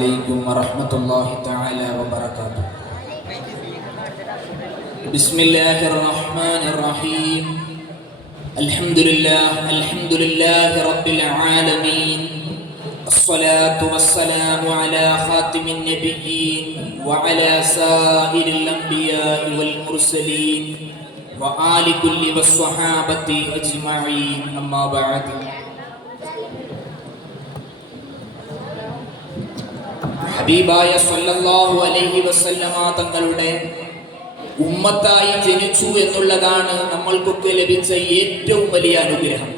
عليكم ورحمة الله تعالى وبركاته. بسم الله الرحمن الرحيم. الحمد لله الحمد لله رب العالمين. الصلاة والسلام على خاتم النبيين وعلى سائر الأنبياء والمرسلين وآل كل والصحابة أجمعين. أما بعد ഹബീബായ സല്ലല്ലാഹു അലൈഹി വസല്ലമ തങ്ങളുടെ ഉമ്മത്തായി ജനിച്ചു എന്നുള്ളതാണ് നമ്മൾക്കൊക്കെ ലഭിച്ച ഏറ്റവും വലിയ അനുഗ്രഹം.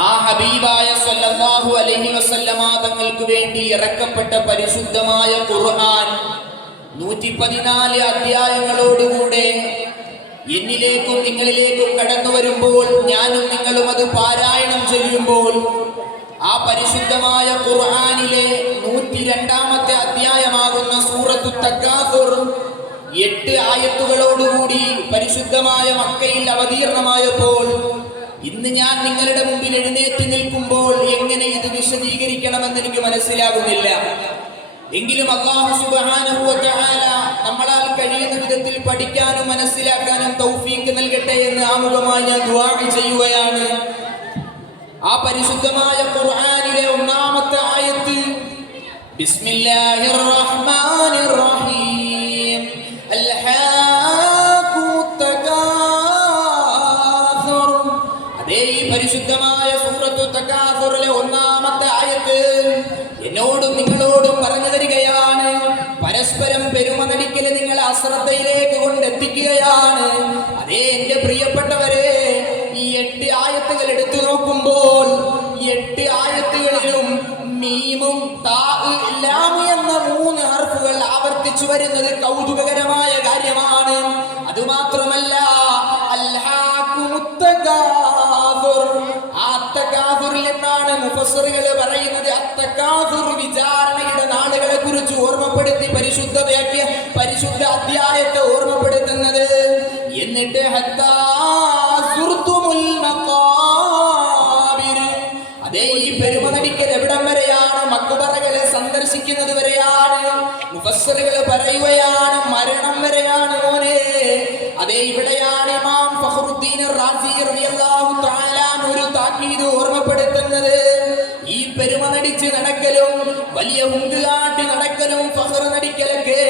ആ ഹബീബായ സല്ലല്ലാഹു അലൈഹി വസല്ലമ തങ്ങൾക്ക് വേണ്ടി ഇറക്കപ്പെട്ട പരിശുദ്ധമായ ഖുർആൻ നൂറ്റി പതിനാല് അധ്യായങ്ങളോടുകൂടെ എന്നിലേക്കും നിങ്ങളിലേക്കും കടന്നു വരുമ്പോൾ ഞാനും നിങ്ങളും അത് പാരായണം ചെയ്യുമ്പോൾ ആ പരിശുദ്ധമായ ഖുർആാനിലെ നൂറ്റി രണ്ടാമത്തെ അധ്യായമാകുന്ന സൂറത്തു തക്കാസുർ എട്ട് ആയത്തുകളോടുകൂടി പരിശുദ്ധമായ മക്കയിൽ അവതീർണമായപ്പോൾ ഇന്ന് ഞാൻ നിങ്ങളുടെ മുമ്പിൽ എഴുന്നേറ്റ് നിൽക്കുമ്പോൾ എങ്ങനെ ഇത് വിശദീകരിക്കണമെന്ന് എനിക്ക് മനസ്സിലാകുന്നില്ല. എങ്കിലും അള്ളാഹു തആല നമ്മളാൽ കഴിയുന്ന വിധത്തിൽ പഠിക്കാനും മനസ്സിലാക്കാനും തൗഫീക്ക് നൽകട്ടെ എന്ന് ആമുഖമായി ഞാൻ ദുവാ ചെയ്യുകയാണ്. ആ പരിശുദ്ധമായ ഖുർആനിലെ ഒന്നാമത്തെ ആയത്തിൽ ബിസ്മില്ലാഹിർ റഹ്മാനിർ റഹീം അതേ ഈ പരിശുദ്ധമായ സൂറത്തു തകാസുറിലെ ഒന്നാമത്തെ ആയത്ത് എന്നോടും നിങ്ങളോടും പറഞ്ഞു തരികയാണ്. പരസ്പരം പെരുമ നടിക്കൽ നിങ്ങൾ അശ്രദ്ധയിലേക്ക് കൊണ്ടെത്തിക്കുകയാണ്. അതേ എന്റെ പ്രിയപ്പെട്ടവരെ ഈ എട്ട് ആയത്തുകൾ എടുത്തു നോക്കുമ്പോൾ വരുന്നത് കൗതുകകരമായ കാര്യമാണ്. അതുമാത്രമല്ല എന്നാണ് മുഫസ്സിറുകൾ പറയുന്നത്. വിചാരണയുടെ നാളുകളെ കുറിച്ച് ഓർമ്മപ്പെടുത്തി പരിശുദ്ധ പരിശുദ്ധ അധ്യായത്തെ ഓർമ്മപ്പെടുത്തുന്നത്. എന്നിട്ട് ഹത്താ മുഫസ്സിറുകൾ പറയുകയാണ് മരണം വരെയാണ് മോനെ. അതേ ഇവിടെയാണ് ഇമാം ഫഖറുദ്ദീൻ റാസി റളിയല്ലാഹു തആല ഒരു താക്കീത് ഓർമ്മപ്പെടുത്തുന്നത്. ഈ പെരുമ നടിച്ച് നടക്കലും വലിയ ഉണ്ടുകാട്ടി നടക്കലും ഫഖർ നടിക്കലൊക്കെ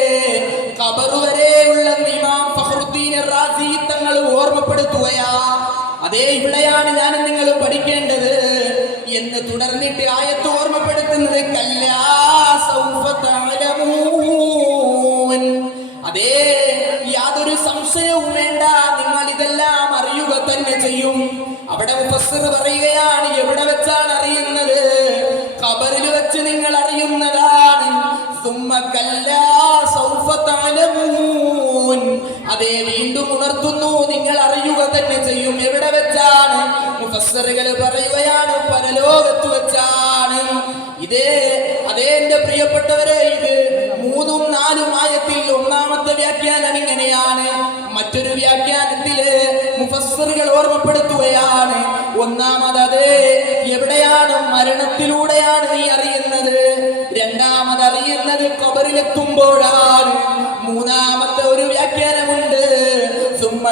ഖബർ വരെയുള്ള ഇമാം ഫഖറുദ്ദീൻ റാസി തങ്ങൾ ഓർമ്മപ്പെടുത്തുകയാ. അതേ ഇവിടെയാണ് ഞാൻ നിങ്ങൾ പഠിക്കേണ്ടത് എന്ന് തുടർന്നിട്ട് ആയത്ത് ഓർമ്മപ്പെടുത്തുന്നത് കല്ലാ സൗഫ ചെയ്യും. അവിടെ മുഫസ്സിർ പറയുകയാണ് എവിടെ വെച്ചാണ് അറിയുന്നത്? ഖബറിൽ വെച്ച് നിങ്ങൾ അറിയുന്നതാണ്. അതെ വീണ്ടും ഉണർത്തുന്നു നിങ്ങൾ അറിയുക തന്നെ ചെയ്യും. എവിടെ വെച്ചാണ്? മുഫസ്സിറുകൾ പറയുകയാണ് പരലോകത്ത് വെച്ചാണ്. ഇതേ അതേ എന്റെ പ്രിയപ്പെട്ടവരെ ഇത് മൂന്നും നാലും ആയത്തിൽ ഒന്നാമത്തെ വ്യാഖ്യാനം ഇങ്ങനെയാണ്. മറ്റൊരു വ്യാഖ്യാനത്തിൽ മുഫസ്സിറുകൾ ഓർമ്മപ്പെടുത്തുകയാണ്. ഒന്നാമത് അതേ എവിടെയാണ് മരണത്തിലൂടെയാണ് നീ അറിയുന്നത്? രണ്ടാമത് അറിയുന്നത് കബറിലെത്തുമ്പോഴാണ് മൂന്നാമത്തെ ഒരു വ്യാഖ്യാനമുണ്ട്. സുമ്മ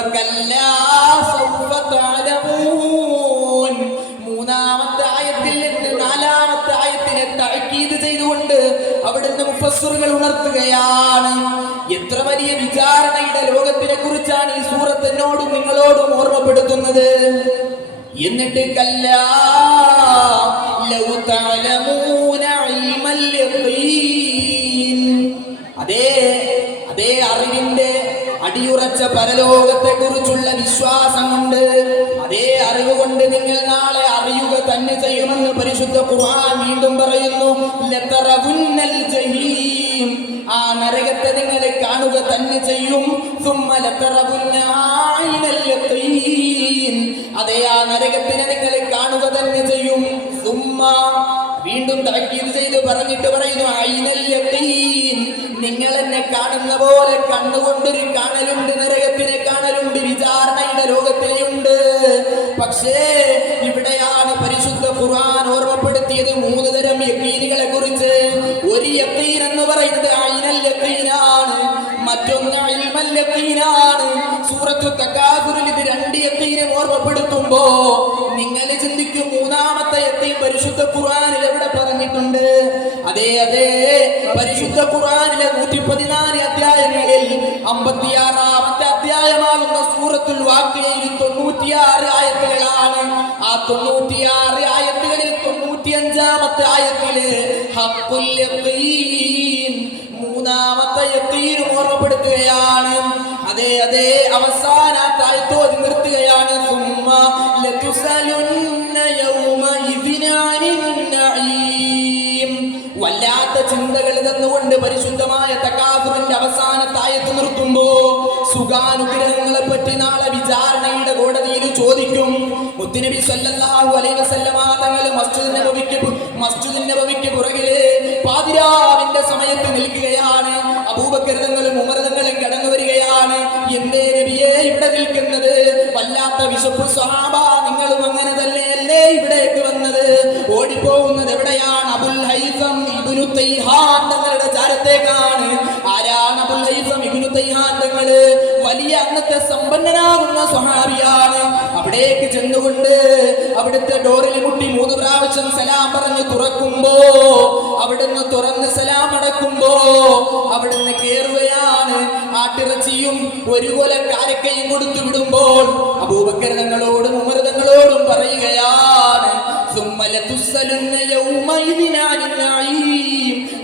മുഫസ്സിറുകൾ ഉണർത്തുകയാണ് എത്ര വലിയ വിചാരണയുടെ ലോകത്തിനെ കുറിച്ചാണ് ഈ സൂറത്ത് എന്നോടും നിങ്ങളോടും ഓർമ്മപ്പെടുത്തുന്നത് എന്നിട്ട് കല്ല. അതേ അതേ അറിവിന്റെ അടിയുറച്ച പരലോകത്തെ കുറിച്ചുള്ള വിശ്വാസം പരിശുദ്ധ ഖുർആൻ വീണ്ടും പറയുന്നു ലതറവുന്നൽ ജഹീം. ആ നരകത്തെ നിങ്ങളെ കാണുക തന്നെ ചെയ്യും. സുമ്മ ലതറവുന്നൽ ആയിനൽ യഖീൻ അതേ ആ നരകത്തിനെ നിങ്ങളെ കാണുക തന്നെ ചെയ്യും. സുമ്മ വീണ്ടും താക്കീത് ചെയ്ത് പറഞ്ഞിട്ട് പറയുന്നു ഐനൽ യഖീൻ നിങ്ങൾ എന്നെ കാണുന്ന പോലെ കണ്ണുകൊണ്ടൊരു കാണലുണ്ട് നരകത്തിലെ കാണലുണ്ട് വിചാരണയുടെ ലോകത്തിലുണ്ട് പക്ഷേ സൂറത്തു തക്കാസുറിൽ ഇത് രണ്ട് എത്തീനെ ഓർമ്മപ്പെടുത്തുമ്പോ നിങ്ങൾ ചിന്തിക്കും മൂന്നാമത്തെ യക്കീൻ പരിശുദ്ധ ഖുർആനിൽ എവിടെ പറഞ്ഞിട്ടുണ്ട്? അതെ അതെ പരിശുദ്ധ ഖുർആനിലെ നൂറ്റി പതിനാല് അധ്യായങ്ങളിൽ അമ്പത്തിയാറാമത്തെ അധ്യായമാകുന്ന സൂറത്തുൽ വാക്യയിൽ തൊണ്ണൂറ്റിയാറ് ആയത്തുകളാണ്. ആ തൊണ്ണൂറ്റിയാറ് ആയത്തുകളിൽ തൊണ്ണൂറ്റിയഞ്ചാമത്തെ ആയത്തിൽ ഹഖുൽ യഖീൻ മൂന്നാമത്തെ യഖീൻ ഓർമ്മപ്പെടുത്തുകയാണ്. അതെ അതെ അവസാന നിർത്തുകയാണ്. യൗമഇദിന അനിൻ നഈം. വല്ലാത്ത ചിന്തകൾ തന്നുകൊണ്ട് പരിശുദ്ധമായ തകാസുറിന്റെ അവസാന തായത്ത് നിർത്തുമ്പോ സുഖാനുഗ്രഹങ്ങളെ പറ്റി നാളെ വിചാരണയുടെ കോടതിയിൽ ചോദിക്കും. മുത്തുനബി സല്ലല്ലാഹു അലൈഹി വസല്ലമ തങ്ങൾ മസ്ജിദ് നബവിക്ക് മസ്ജിദ് നബവിക്ക് പുറകിൽ പാതിരാവിന്റെ സമയത്ത് നിൽക്കുകയാണ്. അബൂബക്കർ തങ്ങളും ഉമർ തങ്ങളും കടന്നു വരികയാണ് എന്തേ നബിയെ ഇവിടെ നിൽക്കുന്നത്? വല്ലാത്ത വിശപ്പ്. സ്വഹാബ നിങ്ങളും അങ്ങനെ തന്നെയല്ലേ ഇവിടേക്ക് വന്നത്? ഓടിപ്പോകുന്നത് എവിടെയാണ്? അബുൽ ഹൈസം ഇബ്നു തൈഹാൻ തങ്ങളുടെ ചാരത്തേക്കാണ്. ആരാണ് അബുൽ ഹൈസം ഇബ്നു തൈഹാൻ തങ്ങൾ? വലിയ അന്നത്തെ സമ്പന്നനാകുന്ന സ്വഹാബിയാണ്. അവിടേക്ക് ചെന്നുകൊണ്ട് അവിടുത്തെ ഡോറിൽ മുട്ടി മൂന്ന് പ്രാവശ്യം സലാം പറഞ്ഞ് തുറക്കുമ്പോ അവിടുന്ന് തുറന്ന് സലാം അടക്കുമ്പോ അവിടുന്ന് കേറുകയാണ്. ആട്ടിറച്ചിയും ഒരുപോലെ കാലക്കയും കൊടുത്തു വിടുമ്പോൾ അപൂപകരണങ്ങളോടും ഉമരതങ്ങളോടും പറയുകയാണ്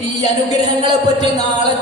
ഈ അനുഗ്രഹങ്ങളെ പറ്റി നാളെ